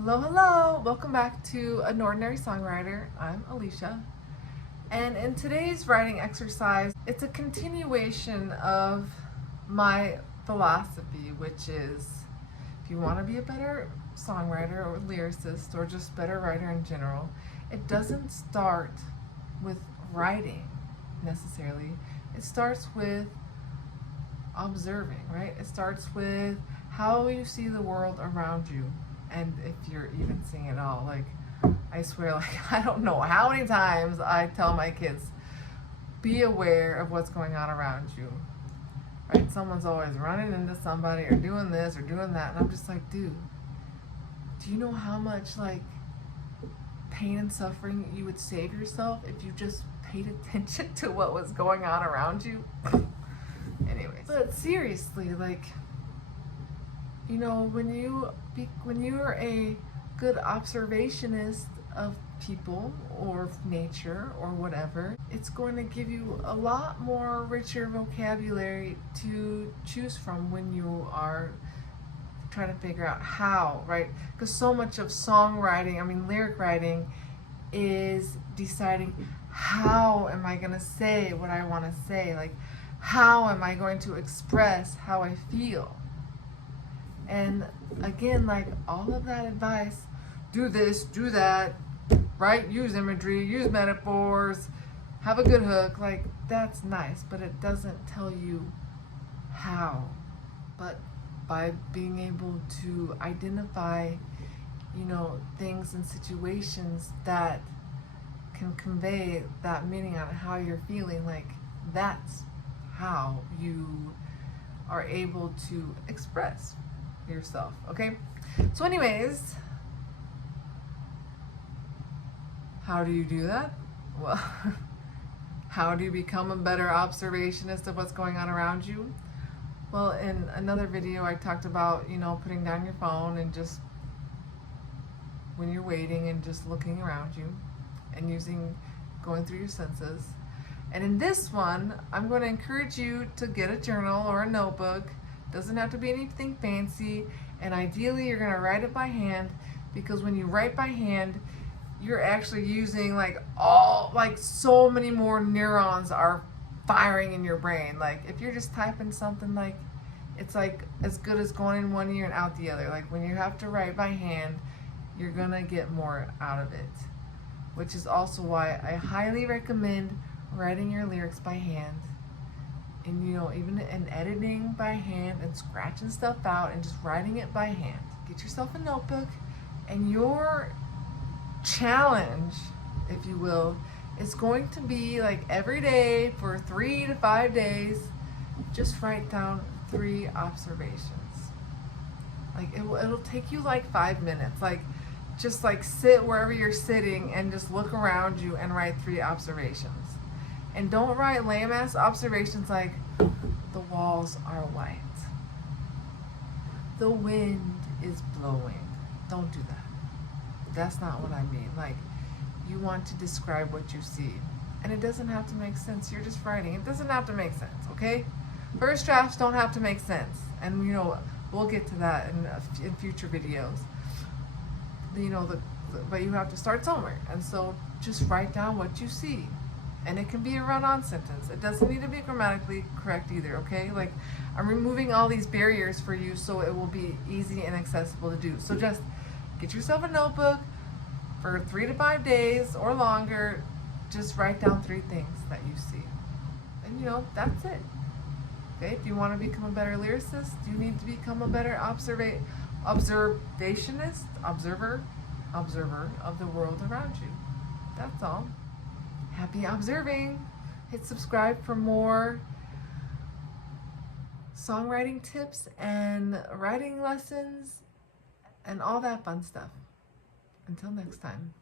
Hello, hello! Welcome back to An Ordinary Songwriter. I'm Alicia. And in today's writing exercise, it's a continuation of my philosophy, which is if you want to be a better songwriter or lyricist or just better writer in general, it doesn't start with writing necessarily. It starts with observing, right? It starts with how you see the world around you. And if you're even seeing it all, like, I swear, like, I don't know how many times I tell my kids, be aware of what's going on around you, right? Someone's always running into somebody or doing this or doing that, and I'm just like, dude, do you know how much, like, pain and suffering you would save yourself if you just paid attention to what was going on around you? Anyways, but seriously, like, you know, when you are a good observationist of people or nature or whatever, it's going to give you a lot more richer vocabulary to choose from when you are trying to figure out how, right? Because so much of songwriting, I mean lyric writing, is deciding how am I going to say what I want to say, like how am I going to express how I feel. And again, like, all of that advice, do this, do that, right? Use imagery, use metaphors, have a good hook, like, that's nice, but it doesn't tell you how. But by being able to identify, you know, things and situations that can convey that meaning on how you're feeling, like, that's how you are able to express yourself, okay? So anyways, how do you do that? Well, how do you become a better observationist of what's going on around you? Well, in another video I talked about, you know, putting down your phone and just when you're waiting and just looking around you and going through your senses. And in this one, I'm going to encourage you to get a journal or a notebook. Doesn't have to be anything fancy, and ideally you're going to write it by hand, because when you write by hand, you're actually using like so many more neurons are firing in your brain. Like if you're just typing something, like it's like as good as going in one ear and out the other. Like when you have to write by hand, you're going to get more out of it, which is also why I highly recommend writing your lyrics by hand. And you know, even in editing by hand and scratching stuff out and just writing it by hand. Get yourself a notebook, and your challenge, if you will, is going to be like every day for 3 to 5 days, just write down 3 observations. Like it'll take you like 5 minutes. Like just like sit wherever you're sitting and just look around you and write 3 observations. And don't write lame ass observations like the walls are white, the wind is blowing. Don't do that. That's not what I mean. Like, you want to describe what you see, and it doesn't have to make sense. You're just writing. It doesn't have to make sense, okay? First drafts don't have to make sense, and you know, we'll get to that in future videos. You know, but you have to start somewhere, and so just write down what you see. And it can be a run-on sentence. It doesn't need to be grammatically correct either, okay? Like, I'm removing all these barriers for you so it will be easy and accessible to do. So just get yourself a notebook for 3 to 5 days or longer. Just write down 3 things that you see. And, you know, that's it. Okay? If you want to become a better lyricist, you need to become a better observer of the world around you. That's all. Happy observing. Hit subscribe for more songwriting tips and writing lessons and all that fun stuff. Until next time.